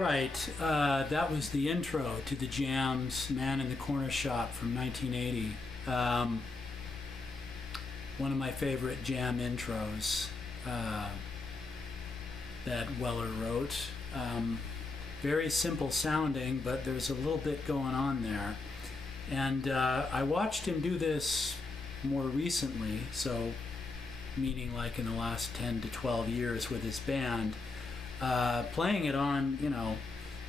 right, that was the intro to the Jam's Man in the Corner Shop from 1980. One of my favorite Jam intros that Weller wrote. Very simple sounding, but there's a little bit going on there. And I watched him do this more recently, so meaning like in the last 10 to 12 years with his band, playing it on,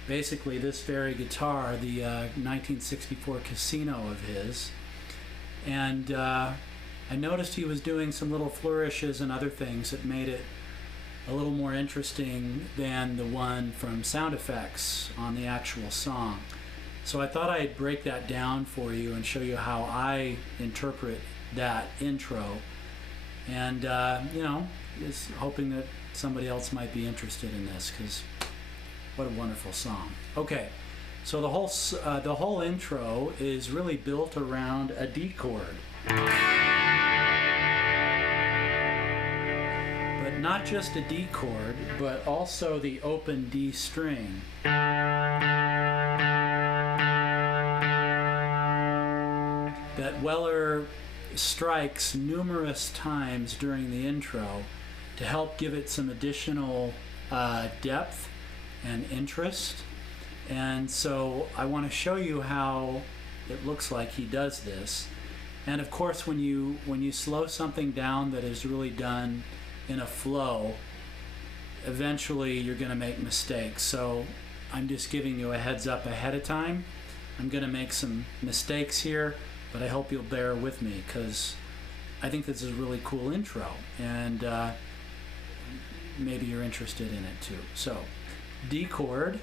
basically this very guitar, the 1964 Casino of his. And I noticed he was doing some little flourishes and other things that made it a little more interesting than the one from Sound Effects on the actual song. So I thought I'd break that down for you and show you how I interpret that intro. And, just hoping that somebody else might be interested in this, because what a wonderful song. Okay, so the whole intro is really built around a D chord. But not just a D chord, but also the open D string. That Weller strikes numerous times during the intro to help give it some additional depth and interest. And so I want to show you how it looks like he does this. And of course, when you slow something down that is really done in a flow, eventually you're going to make mistakes. So I'm just giving you a heads up ahead of time. I'm going to make some mistakes here, but I hope you'll bear with me, because I think this is a really cool intro, and maybe you're interested in it too. So D chord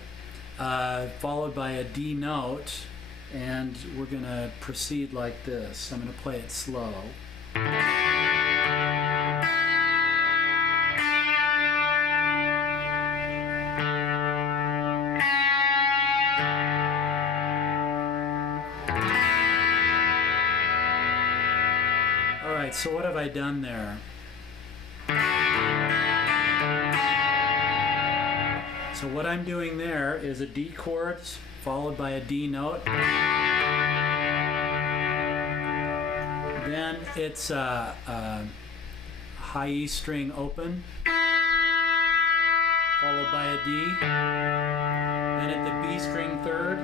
followed by a D note, and we're going to proceed like this. I'm going to play it slow. Alright, so what have I done there? So what I'm doing there is a D chord followed by a D note. Then it's a high E string open, followed by a D. Then at the B string third,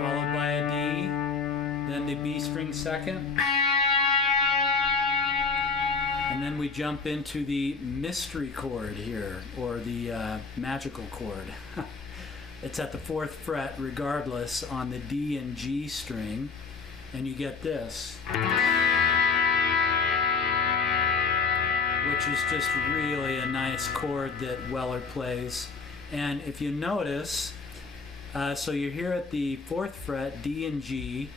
followed by a D. Then the B string second. And then we jump into the mystery chord here, or the magical chord. It's at the 4th fret regardless on the D and G string, and you get this, which is just really a nice chord that Weller plays. And if you notice, so you're here at the 4th fret, D and G,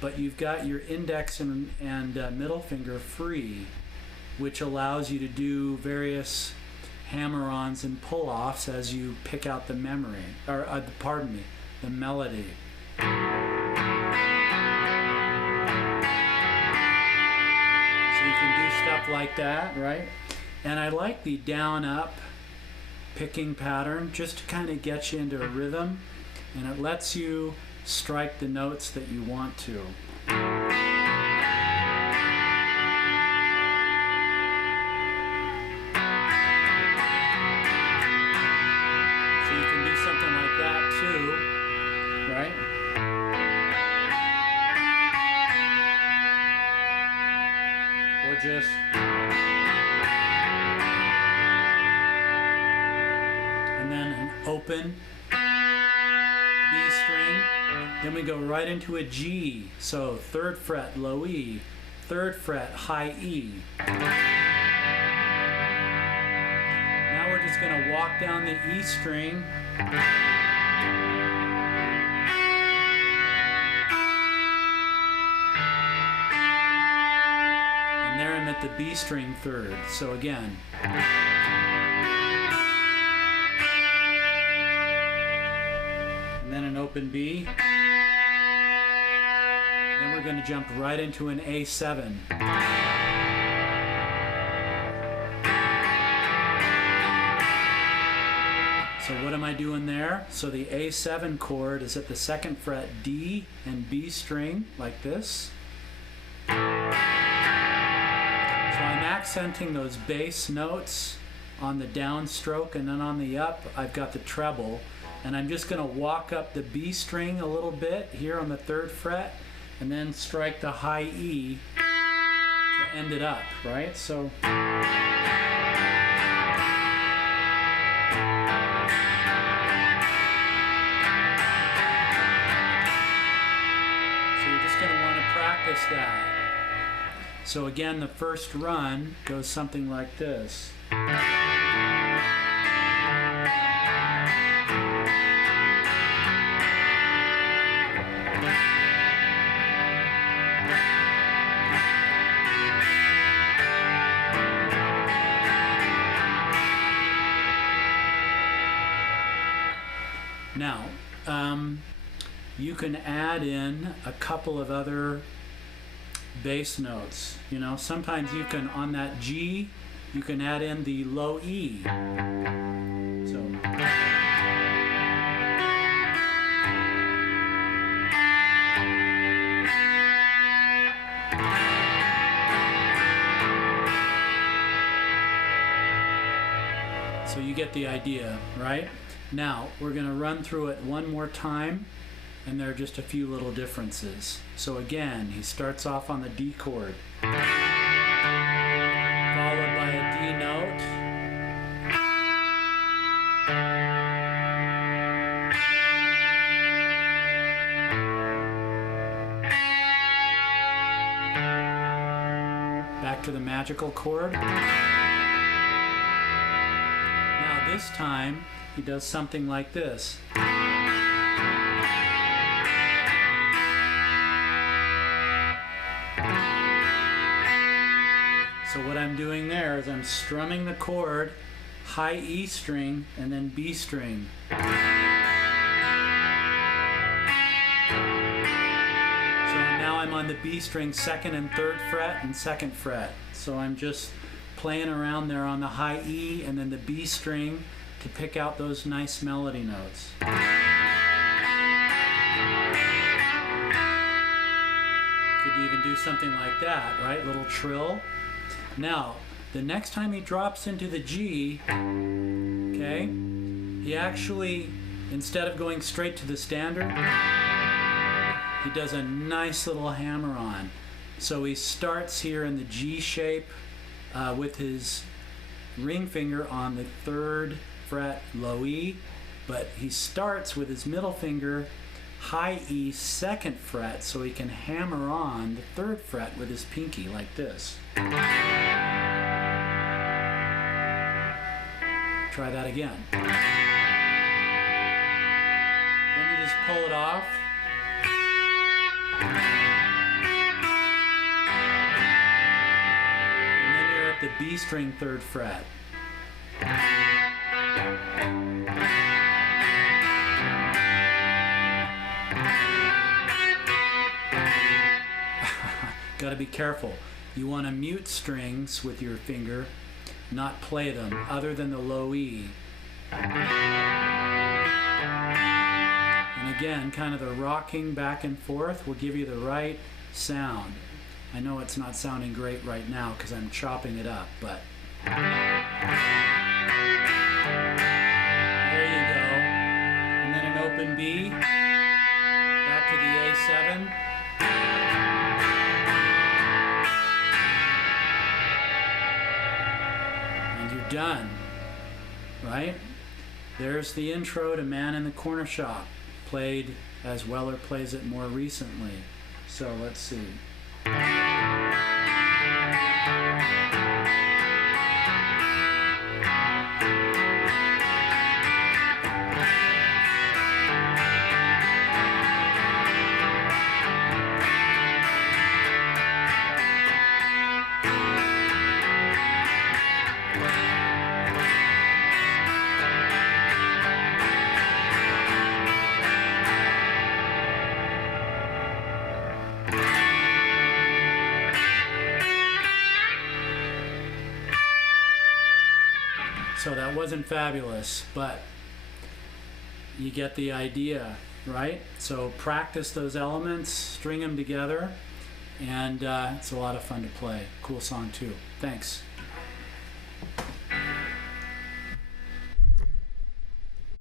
but you've got your index and middle finger free, which allows you to do various hammer-ons and pull-offs as you pick out the memory, or the melody. So you can do stuff like that, right? And I like the down-up picking pattern just to kind of get you into a rhythm, and it lets you strike the notes that you want to. Right? Or just and then an open B string, then we go right into a G, so 3rd fret low E, 3rd fret high E. Now we're just going to walk down the E string, and there I'm at the B string 3rd. So again, and then an open B. Then we're going to jump right into an A7. So what am I doing there? So the A7 chord is at the 2nd fret D and B string, like this. So I'm accenting those bass notes on the downstroke, and then on the up I've got the treble, and I'm just going to walk up the B string a little bit here on the 3rd fret and then strike the high E to end it up, right? So you're just going to want to practice that. So again, the first run goes something like this. Now, you can add in a couple of other bass notes. You know, sometimes you can, on that G, you can add in the low E. So. So you get the idea, right? Now, we're going to run through it one more time, and there are just a few little differences. So again, he starts off on the D chord, followed by a D note, back to the magical chord. Now this time, he does something like this. So what I'm doing there is I'm strumming the chord, high E string, and then B string. So now I'm on the B string, 2nd and 3rd fret and 2nd fret. So I'm just playing around there on the high E and then the B string to pick out those nice melody notes. Could even do something like that, right? Little trill. Now, the next time he drops into the G, okay, he actually, instead of going straight to the standard, he does a nice little hammer-on. So he starts here in the G shape with his ring finger on the 3rd fret, low E, but he starts with his middle finger, high E, 2nd fret, so he can hammer on the 3rd fret with his pinky like this. Try that again. Then you just pull it off. And then you're at the B string 3rd fret. Got to be careful. You want to mute strings with your finger, not play them, other than the low E. And again, kind of the rocking back and forth will give you the right sound. I know it's not sounding great right now because I'm chopping it up, but there you go. And then an open B, back to the A7. Done, right? There's the intro to Man in the Corner Shop, played as Weller plays it more recently. So let's see. So that wasn't fabulous, but you get the idea, right? So practice those elements, string them together, and it's a lot of fun to play. Cool song too. Thanks.